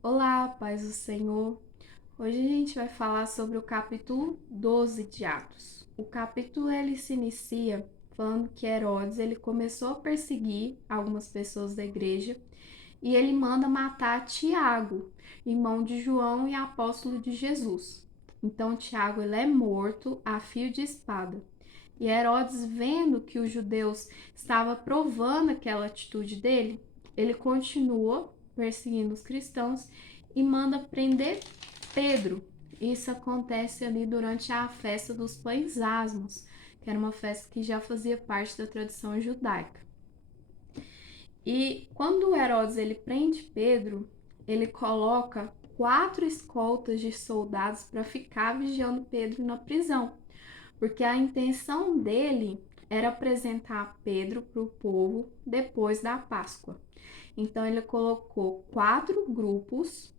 Olá, paz do Senhor. Hoje a gente vai falar sobre o capítulo 12 de Atos. O capítulo ele se inicia falando que Herodes ele começou a perseguir algumas pessoas da igreja e ele manda matar Tiago, irmão de João e apóstolo de Jesus. Então Tiago ele é morto a fio de espada. E Herodes, vendo que os judeus estavam provando aquela atitude dele, ele continua perseguindo os cristãos e manda prender Pedro. Isso acontece ali durante a festa dos pães asmos, que era uma festa que já fazia parte da tradição judaica. E quando Herodes ele prende Pedro, ele coloca 4 escoltas de soldados para ficar vigiando Pedro na prisão, porque a intenção dele era apresentar Pedro para o povo depois da Páscoa. Então ele colocou 4 grupos,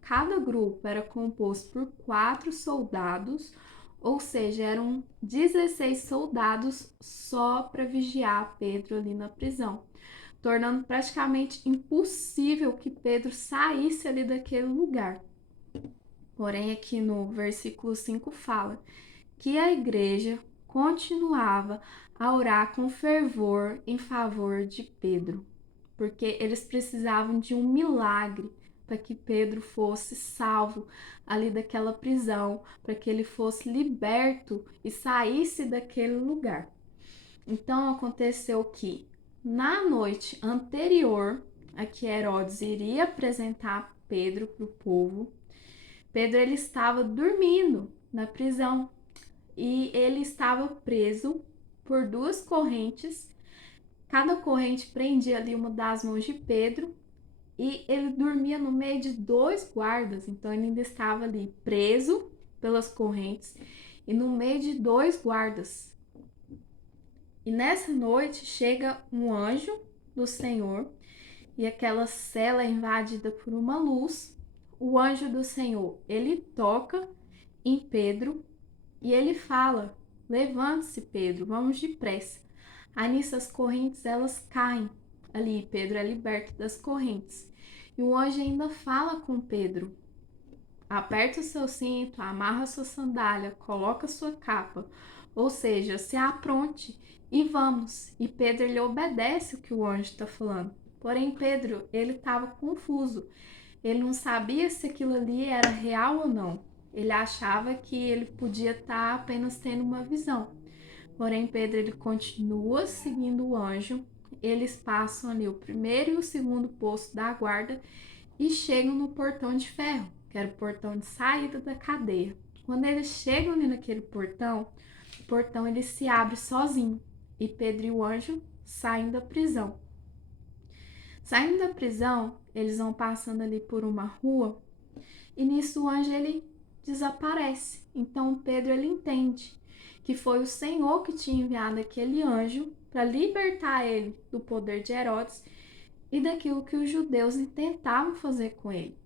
cada grupo era composto por 4 soldados, ou seja, eram 16 soldados só para vigiar Pedro ali na prisão, tornando praticamente impossível que Pedro saísse ali daquele lugar. Porém, aqui no versículo 5 fala que a igreja continuava a orar com fervor em favor de Pedro, porque eles precisavam de um milagre para que Pedro fosse salvo ali daquela prisão, para que ele fosse liberto e saísse daquele lugar. Então aconteceu que na noite anterior a que Herodes iria apresentar Pedro para o povo, Pedro ele estava dormindo na prisão e ele estava preso por 2 correntes. Cada corrente prendia ali uma das mãos de Pedro e ele dormia no meio de 2 guardas, então ele ainda estava ali preso pelas correntes e no meio de 2 guardas. E nessa noite chega um anjo do Senhor e aquela cela é invadida por uma luz. O anjo do Senhor, ele toca em Pedro e ele fala: levante-se, Pedro, vamos depressa. Aí nisso as correntes elas caem. Ali Pedro é liberto das correntes. E o anjo ainda fala com Pedro: aperta o seu cinto, amarra a sua sandália, coloca a sua capa. Ou seja, se apronte e vamos. E Pedro ele obedece o que o anjo está falando. Porém, Pedro ele estava confuso. Ele não sabia se aquilo ali era real ou não. Ele achava que ele podia estar apenas tendo uma visão. Porém, Pedro ele continua seguindo o anjo. Eles passam ali o primeiro e o segundo posto da guarda e chegam no portão de ferro, que era o portão de saída da cadeia. Quando eles chegam ali naquele portão, o portão ele se abre sozinho e Pedro e o anjo saem da prisão. Saindo da prisão, eles vão passando ali por uma rua e nisso o anjo ele desaparece. Então Pedro ele entende que foi o Senhor que tinha enviado aquele anjo para libertar ele do poder de Herodes e daquilo que os judeus tentavam fazer com ele.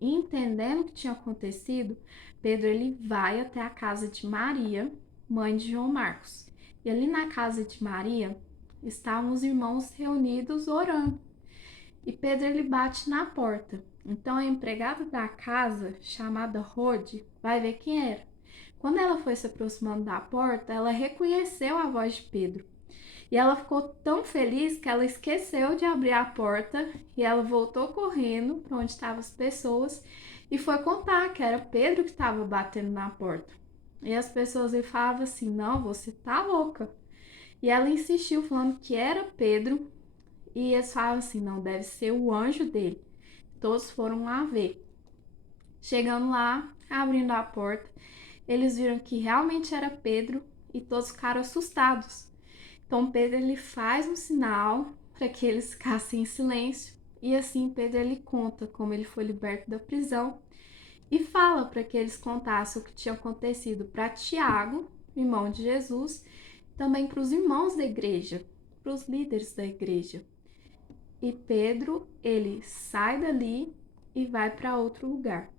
E entendendo o que tinha acontecido, Pedro ele vai até a casa de Maria, mãe de João Marcos. E ali na casa de Maria estavam os irmãos reunidos orando. E Pedro ele bate na porta. Então a empregada da casa, chamada Rode, vai ver quem era. Quando ela foi se aproximando da porta, ela reconheceu a voz de Pedro. E ela ficou tão feliz que ela esqueceu de abrir a porta e ela voltou correndo para onde estavam as pessoas e foi contar que era Pedro que estava batendo na porta. E as pessoas lhe falavam assim: não, você tá louca. E ela insistiu, falando que era Pedro, e eles falavam assim: não, deve ser o anjo dele. Todos foram lá ver. Chegando lá, abrindo a porta, eles viram que realmente era Pedro e todos ficaram assustados. Então Pedro ele faz um sinal para que eles ficassem em silêncio e assim Pedro ele conta como ele foi liberto da prisão e fala para que eles contassem o que tinha acontecido para Tiago, irmão de Jesus, também para os irmãos da igreja, para os líderes da igreja. E Pedro ele sai dali e vai para outro lugar.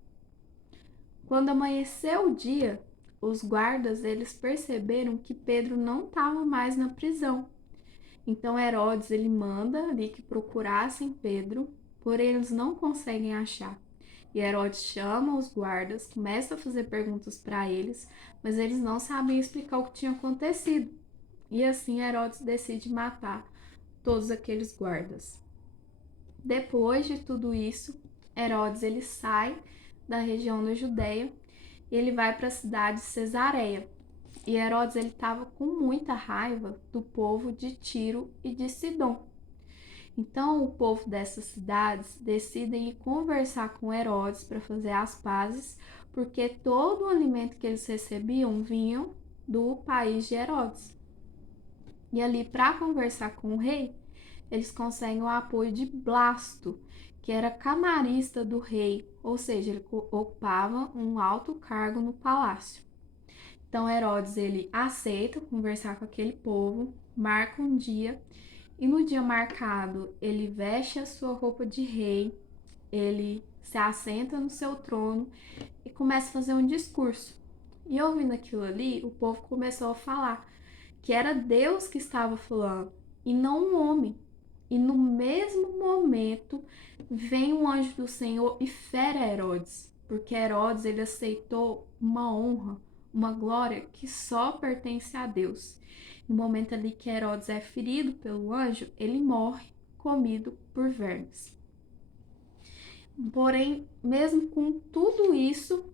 Quando amanheceu o dia, os guardas eles perceberam que Pedro não estava mais na prisão. Então Herodes ele manda ali que procurassem Pedro, porém eles não conseguem achar. E Herodes chama os guardas, começa a fazer perguntas para eles, mas eles não sabiam explicar o que tinha acontecido. E assim Herodes decide matar todos aqueles guardas. Depois de tudo isso, Herodes ele sai da região da Judéia e ele vai para a cidade de Cesareia. E Herodes ele estava com muita raiva do povo de Tiro e de Sidom. Então o povo dessas cidades decidem ir conversar com Herodes para fazer as pazes, porque todo o alimento que eles recebiam vinham do país de Herodes. E ali para conversar com o rei, eles conseguem o apoio de Blasto, que era camarista do rei, ou seja, ele ocupava um alto cargo no palácio. Então Herodes ele aceita conversar com aquele povo, marca um dia e no dia marcado ele veste a sua roupa de rei, ele se assenta no seu trono e começa a fazer um discurso. E ouvindo aquilo ali, o povo começou a falar que era Deus que estava falando e não um homem. E no mesmo momento vem um anjo do Senhor e fere Herodes, porque Herodes ele aceitou uma honra, uma glória que só pertence a Deus. No momento ali que Herodes é ferido pelo anjo, ele morre comido por vermes. Porém, mesmo com tudo isso,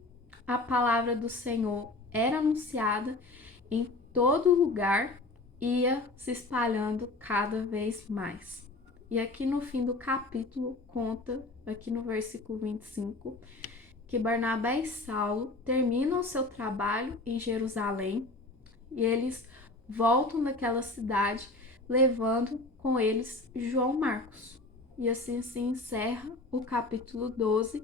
a palavra do Senhor era anunciada em todo lugar, ia se espalhando cada vez mais. E aqui no fim do capítulo conta, aqui no versículo 25, que Barnabé e Saulo terminam o seu trabalho em Jerusalém e eles voltam daquela cidade levando com eles João Marcos. E assim se encerra o capítulo 12.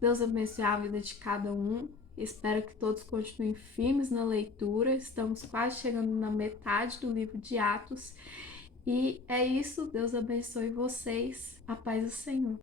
Deus abençoe a vida de cada um. Espero que todos continuem firmes na leitura. Estamos quase chegando na metade do livro de Atos. E é isso. Deus abençoe vocês. A paz do Senhor.